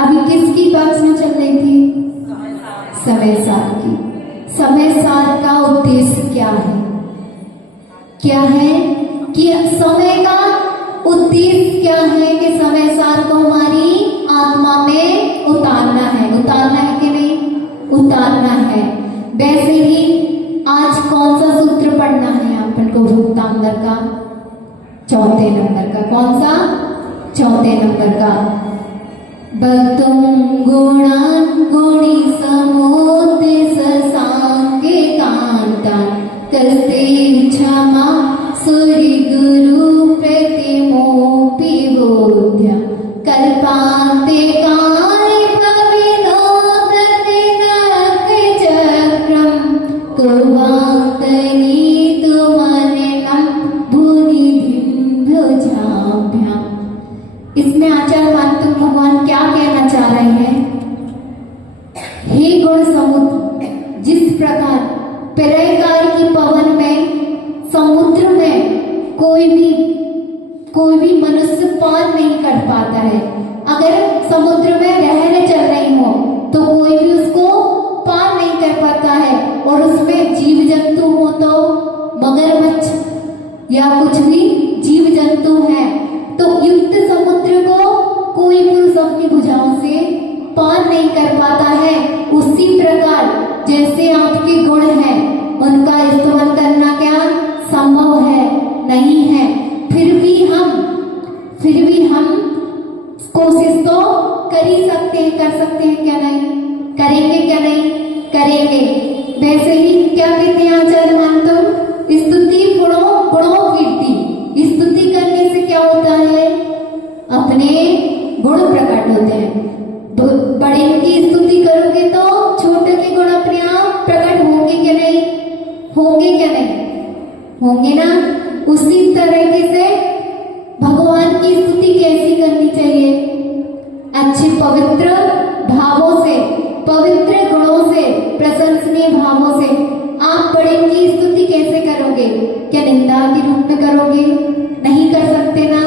अभी किसकी बात में चल रही थी? समय सार की। समय सार का उद्देश्य क्या है? क्या है कि समय का उद्देश्य क्या है कि समय सार को हमारी आत्मा में उतारना है। उतारना है कि नहीं? उतारना है। वैसे ही आज कौन सा सूत्र पढ़ना है अपन को? भुक्तांगर का चौथे नंबर का। कौन सा? चौथे नंबर का। भक्तुं गुणान् गुणी समोते ससांगे कांता कस्ते क्षमा सूरि गुरु प्रतिमोपि बोध्य कल्पान्ते काले भविनोदते नखचक्रं कुर्वान्तनि तुमनिनं भुनिधिं भुजाभ्याम्। इसमें आचार्य मातु भगवान क्या कहना चाह रहे हैं? हे गुण समुद्र, जिस प्रकार प्रलयकाल की पवन में समुद्र में कोई भी मनुष्य पार नहीं कर पाता है। अगर समुद्र में लहरें चल रही हो तो कोई भी उसको पार नहीं कर पाता है, और उसमें जीव जंतु हो तो मगरमच्छ या कुछ भी जीव जंतु है, तो युक्त समुद्र को कोई पुरुष अपनी भुजाओं से पार नहीं कर पाता है। उसी प्रकार जैसे आपके गुण हैं उनका इस्तेमाल करना क्या संभव है? नहीं है। फिर भी हम कोशिश तो कर ही सकते हैं। कर सकते हैं क्या? नहीं करेंगे? क्या नहीं करेंगे? वैसे ही क्या कहते हैं आचार्य मानतो? स्तुति गुणों कीर्ति। स्तुति करने से क्या होता है? अपने गुण प्रकट होते हैं। बड़े की स्तुति करोगे तो छोटे के गुण अपने आप प्रकट होंगे क्या नहीं? होंगे क्या नहीं? होंगे ना। उसी तरीके से भगवान की स्तुति कैसी करनी चाहिए? अच्छे पवित्र भावों से, पवित्र गुणों से, प्रशंसनीय भावों से। आप बड़े की स्तुति कैसे करोगे? क्या निंदा के रूप में करोगे? नहीं कर सकते ना।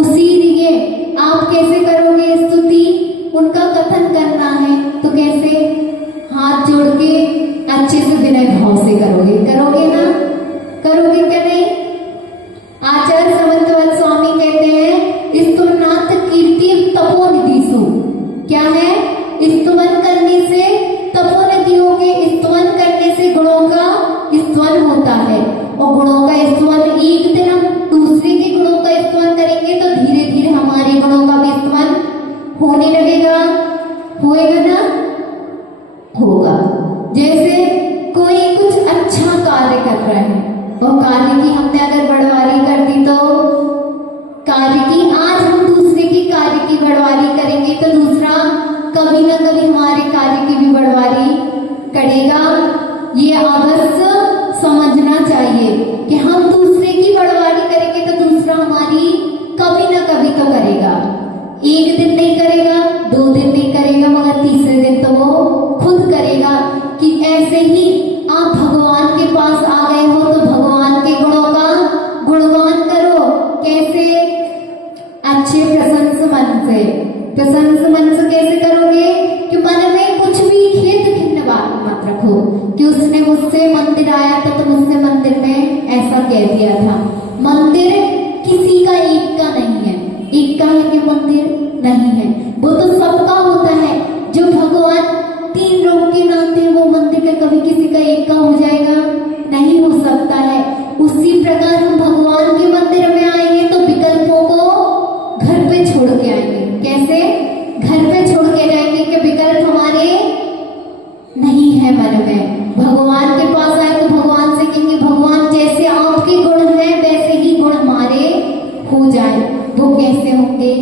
उसी लिए आपके से। प्रसन्न मन से कैसे करोगे? कि मन में कुछ भी खेद खिन्न बात मत रखो कि उसने मुझसे मंदिर आया था तो मुझसे मंदिर में ऐसा कह दिया था। मंदिर किसी का एक का नहीं है, एक का है कि मंदिर नहीं है, वो तो सबका होता है। जो भगवान तीन लोग के नाते हैं, वो मंदिर का कभी किसी का एक का हो जाएगा? नहीं हो सकता है। उसी प्रकार हम भगवान के मंदिर में आएंगे तो विकल्पों को घर पे छोड़ के आएंगे। कैसे? घर पे छोड़ के जाएंगे कि विकल्प हमारे नहीं है मन में। भगवान के पास आए तो भगवान से कहेंगे भगवान जैसे आपके गुण हैं वैसे ही गुण हमारे हो जाए। वो कैसे होंगे?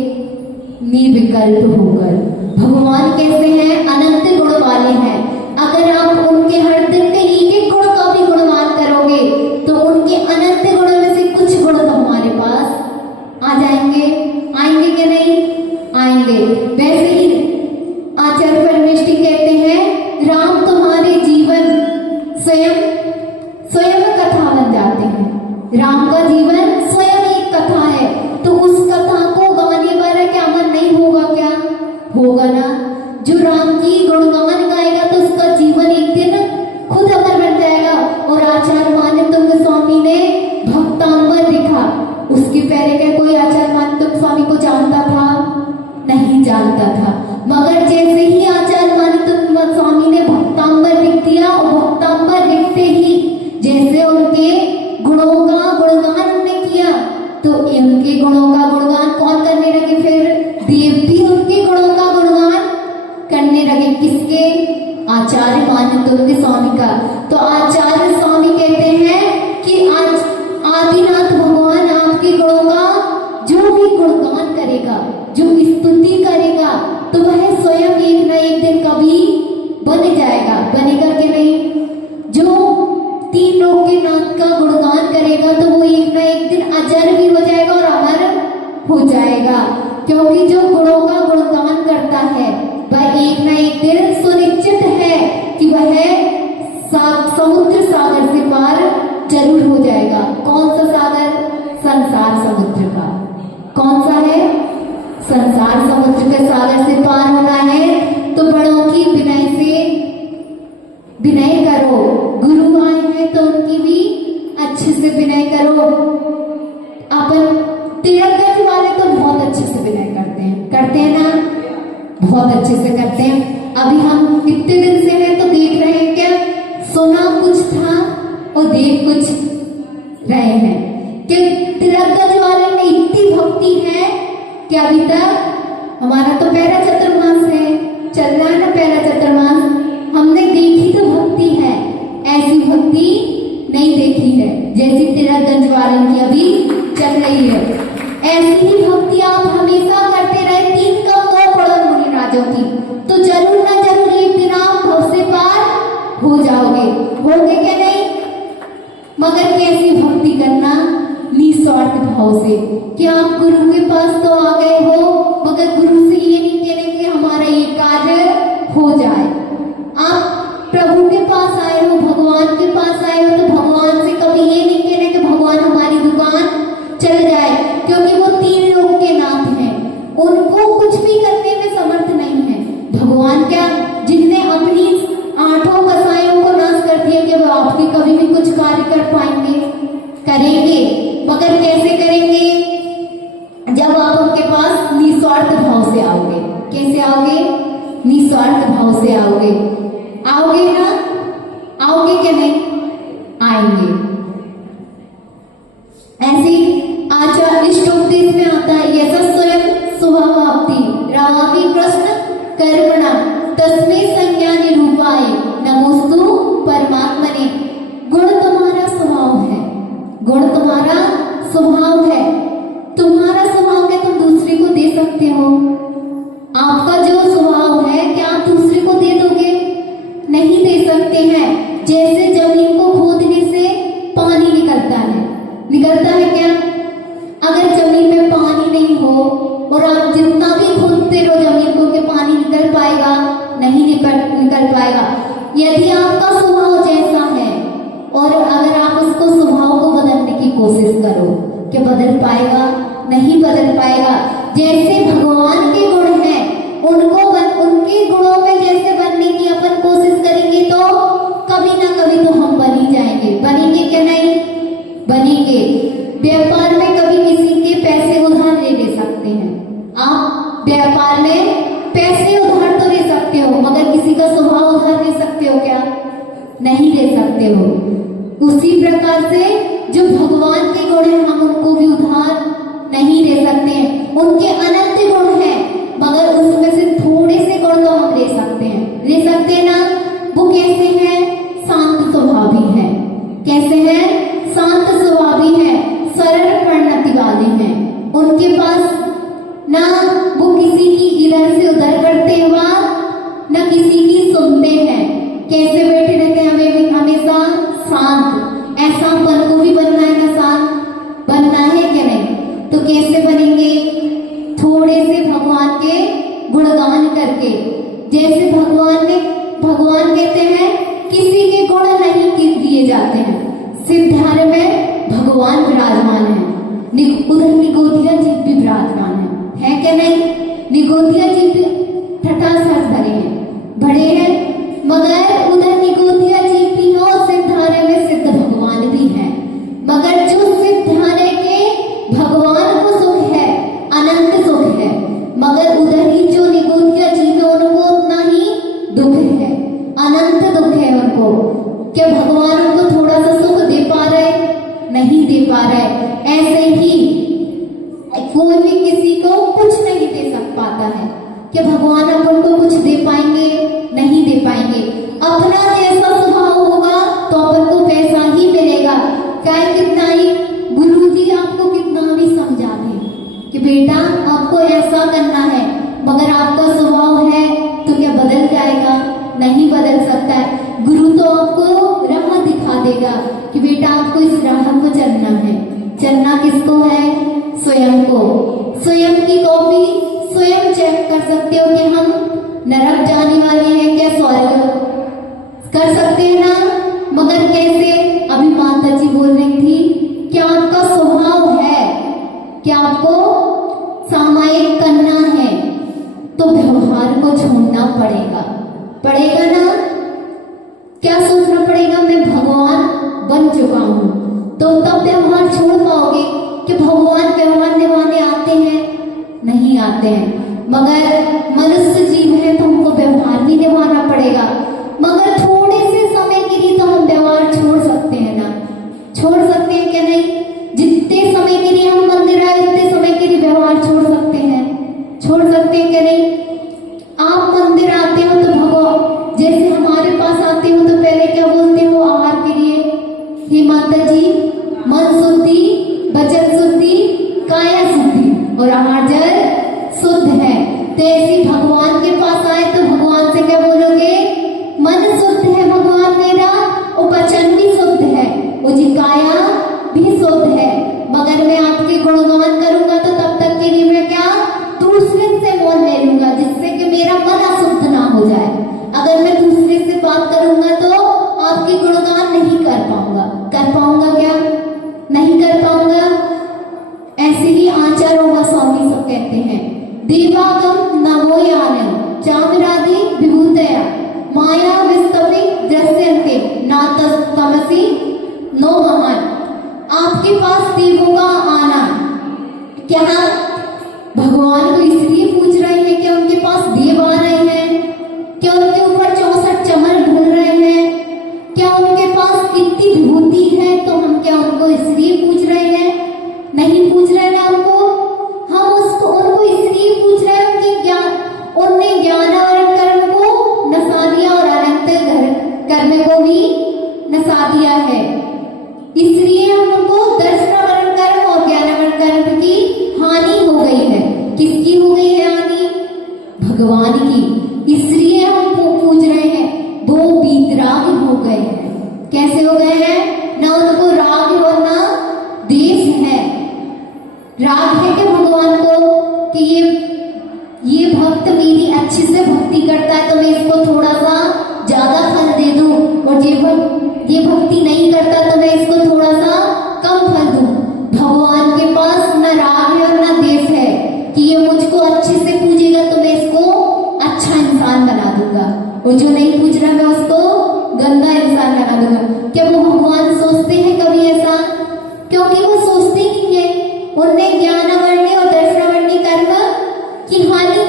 निर्विकल्प होकर। भगवान कैसे हैं? अनंत गुण वाले हैं। अगर आप उनके हर दिन के एक एक गुण का भी गुणगान करोगे तो उनके अनंत गुणों में से कुछ गुण तो हमारे पास आ जाएंगे। आएंगे कि नहीं? आएंगे। वैसे ही आचार्य परमेष्ठी कहते हैं राम तुम्हारे जीवन स्वयं स्वयं कथा बन जाते हैं। राम का जीवन स्वयं एक कथा है, तो उस कथा को गाने वाला क्या मन नहीं होगा? क्या होगा ना? जो राम की गुणगान गाएगा तो उसका जीवन एक दिन खुद अमर बन जाएगा। और आचार्य मानितुंग स्वामी ने भक्तांबर लिखा, उसके पहले क्या कोई आचार्य मानितुंग स्वामी को जानता था? नहीं जानता था। मगर जैसे ही आचार्य मानितुंग स्वामी ने भक्तांबर लिख दिया और भक्तांबर लिखते ही जैसे उनके गुणों का गुणगान उन्होंने किया तो उनके गुणों का गुणगान कौन करने लगे? फिर देव भी उनके गुणों का गुणगान करने लगे। किसके? आचार्य मानितुंग स्वामी का। तो आचार्य स्वामी कहते हैं कि आज आदिनाथ भगवान आपके गुणों का जो भी गुणगान करेगा, जो स्तुति करेगा, तो वह स्वयं एक न एक दिन कभी बन जाएगा। बनेगा कि नहीं? जो तीन लोग के नाथ का गुणगान करेगा तो वो एक न एक दिन अजर भी हो जाएगा और अमर हो जाएगा। क्योंकि जो गुणों का गुणगान करता है वह एक न एक दिन सुनिश्चित है कि वह समुद्र सागर से पार जरूर हो जाएगा। कौन सा सागर? संसार समुद्र का। कौन सा है? संसार समुद्र के सागर से पार होना है तो बड़ों की विनय से विनय करो। गुरु आए हैं तो उनकी भी अच्छे से विनय करो। अपन तिलक वाले तो बहुत अच्छे से विनय करते हैं ना? बहुत अच्छे से करते हैं। अभी हम कितने दिन से हैं तो देख रहे हैं क्या? सुना कुछ था और देख कुछ रहे हैं कि तिलक वाले में इतनी भक्ति है कि अभी तक हमारा तो पहला चतुर्मास है, चल रहा है ना पहला चतुर्मास, हमने देखी तो भक्ति है, ऐसी भक्ति नहीं देखी है जैसी तिलकगंज वालों की अभी चल रही है। ऐसी ही भक्ति आप हमेशा करते रहे, 3 कम 2 पढ़ो मुनिराजों की, तो जरूर ना जरूर एक दिन आप भव से पार हो जाओगे। होगे क्या नहीं? मगर कैसी भक्ति करना? निस्वार्थ भाव से कि आप गुरु के पास तो आ गए हो मगर गुरु से ये नहीं कहने कि हमारा ये कार्य हो जाए। आप प्रभु के पास आए हो, भगवान के पास आए हो तो भगवान से कभी ये नहीं कहने कि भगवान हमारी दुकान चल जाए, क्योंकि वो 3 लोग के नाथ हैं, उनको कुछ भी करने में समर्थ नहीं है। भगवान क्या, जिनने अपनी 8 कसायों को नाश कर दिया, कि वो आपके कभी भी कुछ कार्य कर पाएंगे? करेंगे, मगर कैसे करेंगे? जब आप उनके पास निस्वार्थ भाव से आओगे। कैसे आओगे? निस्वार्थ भाव से आओगे। आओगे ना? आओगे क्या नहीं? आएंगे। ऐसे आचार्य इष्टोपदेश में आता है, यह स्वयं स्वभावाप्ति रामापि कृष्ण कर्मणा तस्मै संज्ञा निरूपाय नमोस्तु परमात्मने। गुण तुम्हारा स्वभाव है, गुण तुम्हारा स्वभाव है। तुम्हारा स्वभाव क्या तुम दूसरे को दे सकते हो? आपका जो स्वभाव है क्या आप दूसरे को दे दोगे? नहीं दे सकते हैं। जैसे जमीन को खोदने से पानी निकलता है क्या? अगर जमीन में पानी नहीं हो और आप जितना भी खोदते रहो जमीन को, कि पानी निकल पाएगा? नहीं निकल पाएगा। यदि आपका स्वभाव जैसा है और अगर आप उसको स्वभाव को बदलने की कोशिश करो, क्या बदल पाएगा? नहीं बदल पाएगा। जैसे भगवान के व्यापार में पैसे उधार तो ले सकते हो, मगर किसी का स्वभाव उधार ले सकते हो क्या? नहीं ले सकते हो। उसी प्रकार से जो भगवान के गुण हैं हम उनको भी उधार नहीं ले सकते हैं। उनके अनंत गुण हैं, मगर उसमें से थोड़े से गुण तो हम ले सकते हैं। ले सकते हैं ना? वो कैसे हैं? शांत स्वभावी हैं। कैसे हैं? शांत स्वभावी हैं, सरल प्रणति वाले हैं। उनके पास ना वो किसी की इधर से उधर करते हैं बात, ना किसी की सुनते हैं। कैसे बैठे रहते हैं? हमें हमेशा शांत। ऐसा मन को भी बनना है ना, शांत बनना है क्या? नहीं। तो कैसे बनेंगे? थोड़े से भगवान के गुणगान करके। जैसे भगवान कहते हैं किसी के गुण नहीं दिए जाते हैं। सिद्धार्थ में भगवान विराजमान है, उधर निगोधिया जी भी विराजमान है क्या? नहीं। निगोधिया जी भी ठठासठ भरे हैं, बड़े हैं, मगर उधर निगोधिया जी भी हो, सिद्धार्थ में सिद्ध भगवान भी है। मगर जो सिद्धार्थ के भगवान को सुख है, अनंत सुख है, मगर उधर ही जो निगोधिया जी है उनको उतना ही दुख है, अनंत दुख है उनको। क्या भगवान उनको थोड़ा सा सुख दे पा रहे? नहीं दे पा रहे। ऐसे ही कोई भी किसी को कुछ नहीं दे सक पाता है। क्या भगवान अपन को कुछ दे पाएंगे? नहीं दे पाएंगे। अपना जैसा स्वभाव होगा तो अपन को पैसा ही मिलेगा। चाहे कितना ही गुरुजी आपको कितना भी समझा दें कि बेटा आपको ऐसा करना है, मगर आपका स्वभाव है तो क्या बदल जाएगा? नहीं बदल सकता है। गुरु तो आपको राह दिखा देगा कि बेटा आपको इस राह को चलना है। चलना किसको है? स्वयं को। स्वयं की कॉपी स्वयं चेक कर सकते हो कि हम नरक जाने वाले हैं क्या स्वर्ग? कर सकते हैं ना? मगर कैसे? अभी माता जी बोल रही थी कि आपका स्वभाव है कि आपको सामायिक करना है तो व्यवहार को छोड़ना पड़ेगा ना? क्या सोचना पड़ेगा? मैं भगवान बन चुका हूं, तो तब व्यवहार छोड़ पाओगे कि भगवान व्यवहार निभाने आते हैं? नहीं आते हैं। मगर मनुष्य जीव है तो हमको व्यवहार भी निभाना पड़ेगा। मगर थोड़े से समय के लिए तो हम व्यवहार छोड़ सकते हैं ना? छोड़ सकते हैं क्या? नहीं। जितने समय के लिए हम मंदिर आए उतने समय के लिए व्यवहार छोड़ सकते हैं? छोड़ सकते हैं क्या? नहीं। आप मंदिर आते हो तो भगवान जैसे हमारे पास आते हो तो पहले क्या बोलते हो आहार के लिए? हे माता जी, मन शुद्धि, वचन शुद्धि, काया शुद्धि और आहार जल शुद्ध है। तो ऐसे भगवान के पास आए तो भगवान से क्या बोलोगे? मन शुद्ध है भगवान मेरा, और वचन भी शुद्ध है, वो जी काया भी शुद्ध है। मगर मैं आपके गुणगान करूंगा तो तब तक के लिए मैं क्या दूसरे से मोल ले लूंगा, जिससे कि मेरा मन अशुद्ध ना हो जाए। अगर मैं दूसरे से बात करूंगा तो आपके गुणगान नहीं कर पाऊंगा। कर पाऊंगा क्या? नहीं कर पाऊंगा। ऐसे ही आचार होगा। स्वामी सब कहते हैं देवागम नवोयान चामरादि विभूतया माया विस्तपि दृश्यन्ते ना तमसी नो महान। आपके पास देवों का आना, क्या भगवान को इसलिए पूछ रहे हैं कि उनके पास देव आ रहे हैं? क्या उनके ऊपर 64 चमन ढल रहे हैं? क्या उनके पास इतनी विभूति है तो हम क्या उनको इसलिए पूछ रहे हैं? नहीं पूछ रहे ना उनको। हम उनको इसलिए पूछ रहे हैं कि उनने ज्ञानावरण कर्म को नसा दिया और अनंत कर्म को भी नसा दिया है। इसलिए हम उनको दर्शनावरण कर्म और ज्ञानावरण कर्म की हानि हो गई है। किसकी हो गई है हानि? भगवान की। इसलिए हम पूछ रहे हैं। वो वीतराग हो गए हैं। कैसे हो गए हैं? ना उनको राग और ना देश है। राग है कि भगवान को कि ये भक्त मेरी अच्छे से भक्ति करता है तो मैं इसको थोड़ा सा ज्यादा फल दे दूं, और ये भक्ति नहीं करता तो मैं इसको थोड़ा सा कम फल दूं। भगवान के पास ना राग है और ना देश है कि ये मुझको अच्छे से पूजेगा तो मैं इसको अच्छा इंसान बना दूंगा, और जो नहीं पूछ रहा मैं उसको गंदा इंसान बना दूंगा। क्या वो भगवान सोचते हैं कभी ऐसा? क्योंकि वो सोचते ही है। उनने ज्ञानावरणी और दर्शनावरणी कर्म की हानि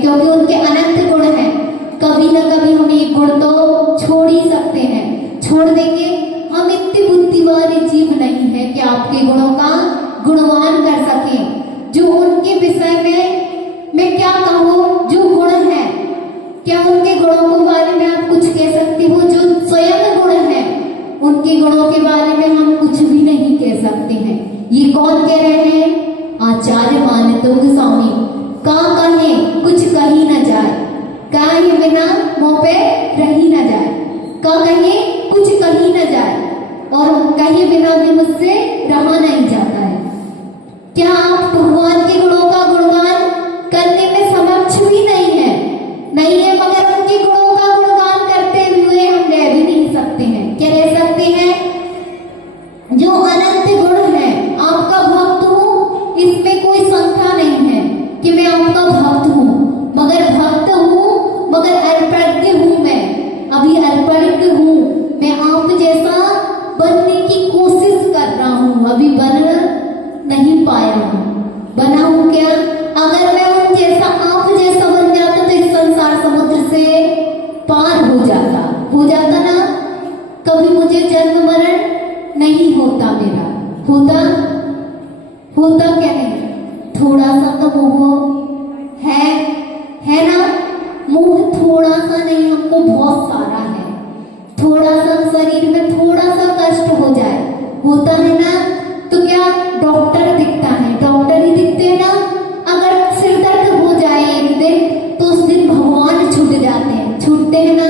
क्योंकि उनके अनंत गुण हैं। कभी न कभी हम एक गुण तो छोड़ ही सकते हैं, छोड़ देंगे। हम इतने बुद्धिवान जीव नहीं है कि आपके गुणों का गुणगान कर सकें। जो उनके विषय में मैं क्या कहूँ, जो गुण है, क्या उनके गुणों के बारे में आप कुछ कह सकते हो? जो स्वयं गुण है, उनके गुणों के बारे में हम कुछ भी नहीं कह सकते हैं। ये कौन कह रहे हैं? आचार्य मानितों गोस्वामी। का कहे कुछ कही न जाए, कहे बिना मुंह पे रही न जाए। का कहे कुछ कही न जाए, और कहे बिना भी मुझसे रहा नहीं जाता है। क्या आप भगवान के गुणों का गुणगान करने में समक्ष भी नहीं है? नहीं है, मगर उनके गुणों का गुणगान करते हुए हम रह भी नहीं सकते हैं। क्या रह सकते हैं? जो अनंत गुण है, आपका भक्त हूँ, इसमें कोई शंका नहीं है कि मैं आपका भक्त हूँ, मगर भक्त हूँ, मगर अर्पण हूँ। मैं अभी अर्पण हूँ, मैं आप जैसा बनने की कोशिश कर रहा हूँ, अभी बन नहीं पाया हूँ। बना हूँ क्या? अगर मैं उन जैसा, आप जैसा बन जाता तो इस संसार समुद्र से पार हो जाता ना। कभी मुझे जन्म मरण नहीं होता, मेरा होता क्या नहीं? थोड़ा सा तो मोह है ना? मोह थोड़ा सा नहीं, हमको बहुत सारा है। थोड़ा सा शरीर में थोड़ा सा कष्ट हो जाए, होता है ना, तो क्या डॉक्टर दिखता है? डॉक्टर ही दिखते हैं ना। अगर सिर दर्द हो जाए एक दिन, तो उस दिन भगवान छूट जाते हैं, छूटते हैं ना।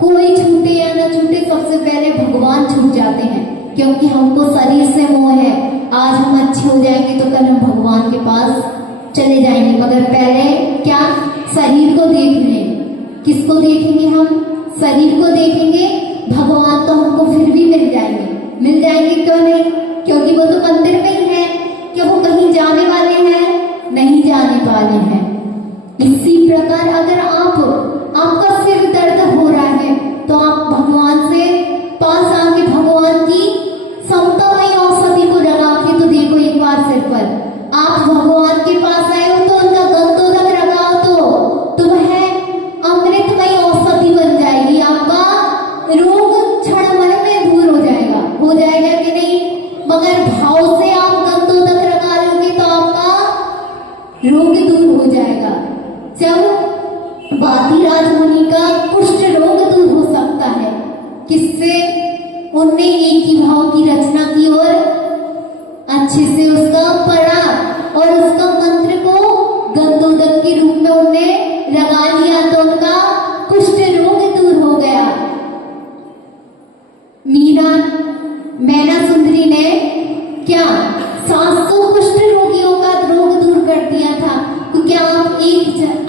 कोई छूटे या ना छूटे, सबसे पहले भगवान छूट जाते हैं, क्योंकि हमको शरीर से मोह है। आज हम अच्छे हो जाएंगे तो कल हम भगवान के पास चले जाएंगे, मगर पहले क्या? शरीर को देख लें। किसको देखेंगे हम? शरीर को देखेंगे। भगवान तो हमको फिर भी मिल जाएंगे, क्यों नहीं? क्योंकि वो तो मंदिर में ही है। क्या वो कहीं जाने वाले हैं? नहीं जाने वाले हैं। इसी प्रकार अगर आपका सिर दर्द हो रहा है, तो आप भगवान से पास आके भगवान की समतामयी औषधि को लगा के तो देखो एक बार सिर पर। आप भगवान के पास आए हो तो उनका गंधोदक लगाओ तो वह अमृतमयी औषधि बन जाएगी। आपका रोग क्षण भर में दूर हो जाएगा कि नहीं? मगर भाव से आप गंधोदक लगा लोगे तो आपका रोग दूर हो जाएगा। जब वादिराज मुनि का कुष्ठ रोग दूर हो सकता है, किससे? उनने एक ही भाव की रचना की और अच्छे से उसका पढ़ा, और उसका मंत्र को गंधोदक के रूप में उनने लगा लिया, तो उनका कुष्ठ रोग दूर हो गया। मैना सुंदरी ने क्या 700 कुष्ठ रोगियों का रोग दूर कर दिया था। तो क्या आप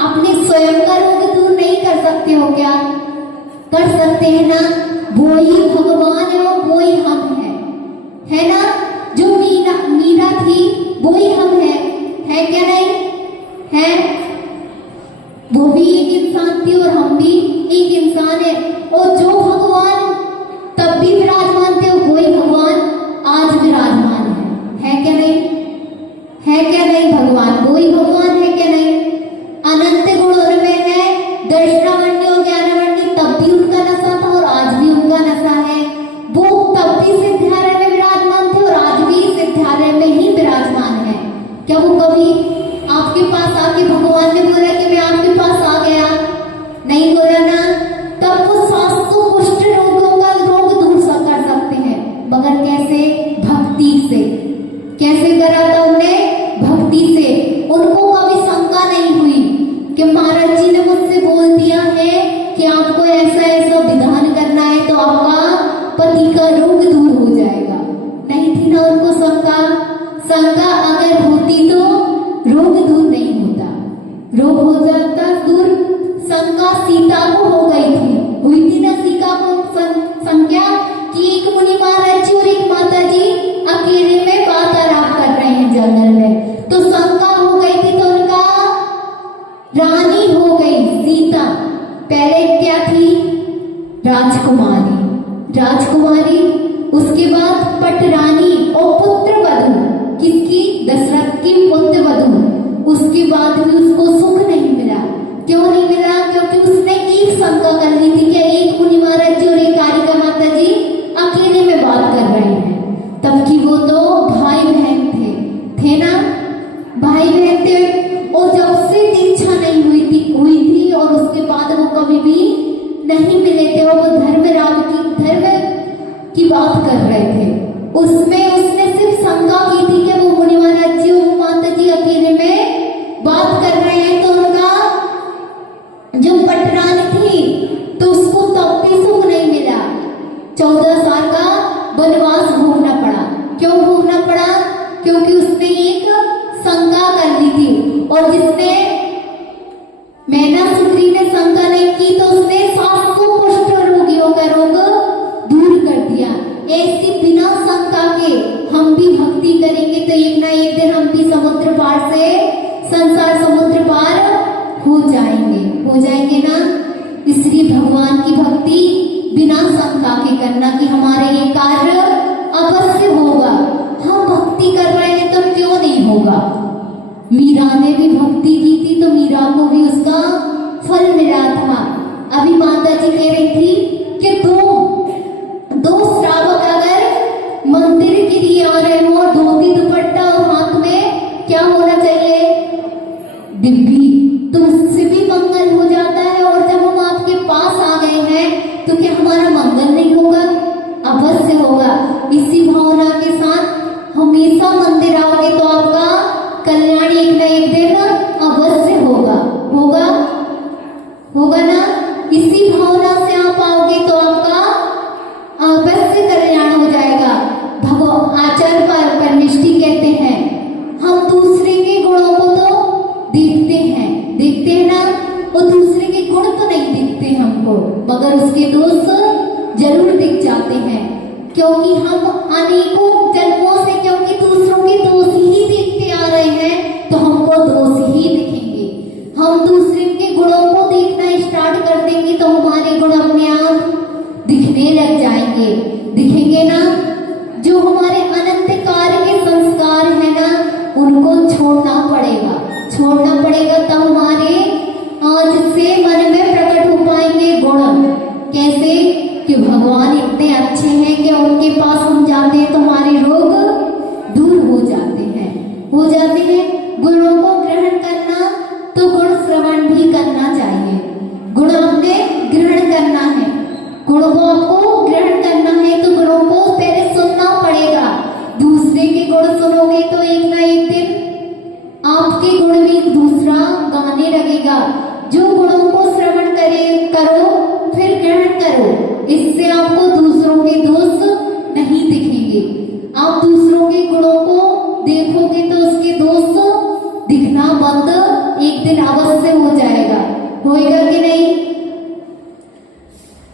अपने स्वयं का रोग दूर नहीं कर सकते हो? क्या कर सकते हैं ना? वो ही भगवान है और वो ही हम है ना? जो मीरा थी वो ही हम है क्या नहीं है? वो भी एक इंसान थी और हम भी एक इंसान है। और जो भगवान तब भी विराजमान थे, वो ही भगवान आज विराजमान है क्या नहीं? है क्या नहीं? भगवान वो ही भगवान है क्या नहीं? अनंत गुण उनमें है। दर्शनावन्य और ज्ञानावन्य, तब भी उनका नशा था और आज भी उनका नशा है। वो तब भी सिद्धालय में विराजमान थे और आज भी सिद्धालय में ही विराजमान है। क्या वो कभी आपके पास आके भगवान ने बोला कि मैं आपके पास आ गया? नहीं बोला ना। तब वो 700 कुष्ठ रोगों का रोग दूर कर सकते हैं, मगर कैसे? भक्ति से। कैसे करा था उन्होंने? भक्ति से। उनको कभी शंका नहीं हुई कि महाराज जी ने मुझसे बोल दिया है कि आपको ऐसा ऐसा विधान करना है तो आपका पति का रोग दूर हो जाएगा। नहीं थी ना उनको शंका अगर होती तो रोग दूर नहीं होता, रोग हो जाता दूर। शंका सीता को हो गई थी, हुई थी ना सीता को संज्ञा कि एक मुनि महाराज जी और एक माता जी अकेले में वार्तालाप कर रहे हैं जंगल में, तो शंका हो गई थी। तो उनका रानी हो गई सीता। पहले क्या थी? राजकुमारी। उसके बाद पटरानी और पुत्र वधू। किसकी? दशरथ की पुत्र वधू। उसके बाद भी उसको सुख नहीं मिला। बात कर रहे थे, उसमें उसने सिर्फ शंका की थी कि वो मुनि महाराज जी और माता जी अकेले में बात कर रहे हैं, तो उनका जो पटरानी थी तो उसको तब भी सुख नहीं मिला। 14 साल का वनवास भोगना पड़ा। क्यों भोगना पड़ा? क्योंकि उसने एक शंका कर ली थी, और जिसने मैनासुत्री ने शंका नहीं की तो उसने 700 कुष्ठ रोगियों का रोग दूर कर दिया। ऐसी बिना शंका के हम भी भक्ति करेंगे तो एक ना एक दिन हम भी समुद्र पार से, संसार समुद्र पार हो जाएंगे ना। इसलिए भगवान की भक्ति बिना शंका के करना कि हमारे ये कार्य अवश्य होगा। हम भक्ति कर रहे हैं तो क्यों नहीं होगा। मीरा ने भी भक्ति की थी तो मीरा को भी उसका फल मिला था। अभी माता जी कह रही थी कि दो श्रावक अगर मंदिर के लिए आ रहे हो, धोती दुपट्टा और हाथ में क्या होना चाहिए? डिब्बी, तो उससे भी मंगल हो जाता है। और जब हम आपके पास आ गए हैं तो क्या हमारा मंगल नहीं होगा? अवश्य होगा। इसी भावना के साथ हमेशा मंदिर आओगे तो आपका कल्याण एक न एक दिन अवश्य होगा ना। इसी भावना से आप आओगे तो आपका अवश्य कल्याण हो जाएगा। आचार्य परमेष्ठी कहते हैं हम दूसरे के गुणों को तो देखते हैं ना, वो दूसरे के गुण तो नहीं दिखते हमको, मगर उसके दोष जरूर दिख जाते हैं। क्योंकि हम अनेकों जन्मों से क्योंकि दूसरों के दोष ही देखते आ रहे हैं तो हमको दोष ही दिखेंगे। हम दूसरे के गुणों को देखना स्टार्ट कर देंगे तो हमारे गुण अपने आप दिखने लग जाएंगे, दिखेंगे ना। जो हमारे अनंत कार्य के संस्कार है ना, उनको छोड़ना पड़ेगा तो हमारे आज से मन में प्रकट हो पाएंगे गुण। कैसे? कि भगवान इतने अच्छे हैं कि उनके पास हम जाते हैं तो हमारे रोग दूर हो जाते हैं। गुणों को ग्रहण करना तो गुण श्रवण भी करना चाहिए। गुण आपने ग्रहण करना है, गुणों को आपको ग्रहण करना है तो गुणों को पहले सुनना पड़ेगा। दूसरे के गुण सुनोगे तो एक ना एक दिन आपके गुण भी दूसरा गाने लगेगा। जो गुणों को श्रवण करो फिर ग्रहण करो, इससे आपको दूसरों के दोष नहीं दिखेंगे। आप दूसरों के गुणों को देखोगे तो उसके दोष दिखना बंद एक दिन अवश्य हो जाएगा। होएगा कि नहीं?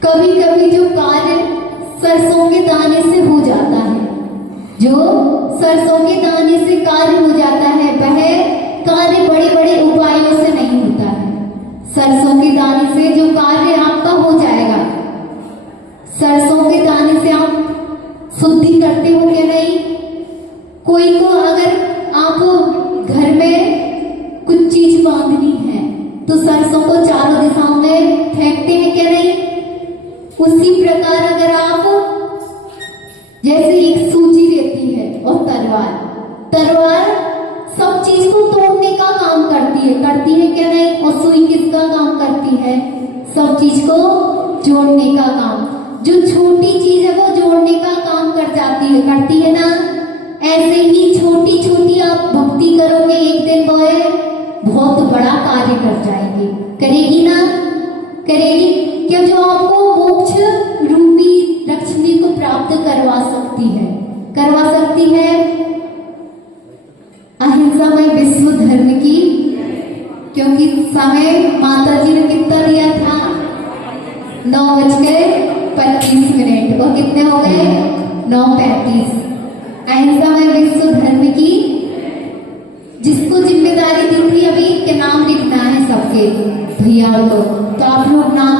कभी कभी जो कार्य सरसों के दाने से हो जाता है, जो सरसों के दाने से कार्य हो जाता है, वह कार्य बड़े बड़े उपायों से नहीं होता है। सरसों के दाने से जो कार्य आपका हो जाएगा, सरसों के दाने से आप शुद्धि करते हो क्या? नहीं। कोई को अगर आप घर में कुछ चीज बांधनी है तो सरसों को चारों दिशाओं में फेंकते हैं क्या? नहीं। उसी प्रकार अगर आप जैसे एक सूजी रहती है और तलवार सब चीज को तोड़ने का काम करती है क्या? नहीं। और सुई किसका काम करती है? सब चीज को जोड़ने का काम। जो छोटी चीज है वो जोड़ने का काम करती है ना। ऐसे ही छोटी छोटी आप भक्ति करोगे, एक दिन वो बहुत बड़ा कार्य कर जाएगी। करेगी ना? करेगी। क्या जो आपको मोक्ष रूपी लक्ष्मी को प्राप्त करवा सकती है अहिंसामय विश्व धर्म की। क्योंकि समय माता जी ने कितना दिया था? 9:25। और कितने हो गए? 9:35। अहिंसामय विश्व धर्म की जिसको जिम्मेदारी दी थी अभी के नाम लिखना है सबके भैया को, तो आप लोग नाम